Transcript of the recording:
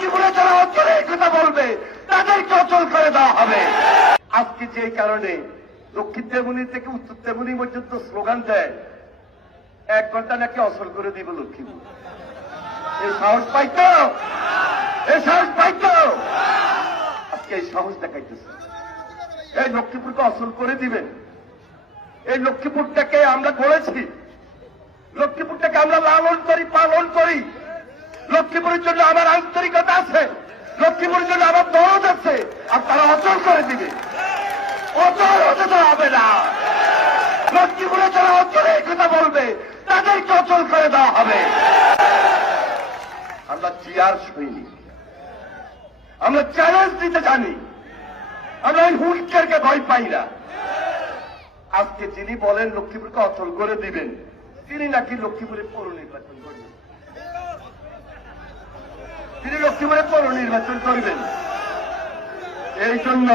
লক্ষ্মীপুরে যারা অচলে কথা বলবে তাদেরকে অচল করে দেওয়া হবে। আজকে যে কারণে দক্ষিণ তেমুনি থেকে উত্তর তেমুনি পর্যন্ত স্লোগান দেয় 1 ঘন্টা নাকি অচল করে দিব লক্ষ্মীপুর। এই সাহস পাইতো, এই সাহস পাইতো, আজকে এই সাহস দেখাইতেছে। এই লক্ষ্মীপুরকে অচল করে দিবেন। এই লক্ষ্মীপুরটাকে আমরা গড়েছি, লক্ষ্মীপুরটাকে আমরা লালন করি, পালন করি। লক্ষ্মীপুরের জন্য আমার আন্তরিকতা আছে, লক্ষ্মীপুরের জন্য আমার দরদ আছে, আর তারা অচল করে দিবে। অচল হতে তো হবে না। লক্ষ্মীপুরে যারা অচলে কথা বলবে তাদেরকে অচল করে দেওয়া হবে। আমরা জিয়ার সৈনিক, আমরা চ্যালেঞ্জ দিতে জানি, আমরা ওই হুঁশিয়ারকে ভয় পাই না। আজকে যিনি বলেন লক্ষ্মীপুরকে অচল করে দিবেন, তিনি নাকি লক্ষ্মীপুরে পৌর নির্বাচন করবেন, তিনি লক্ষ্মীপুরে পৌর নির্বাচন করবেন। এই জন্য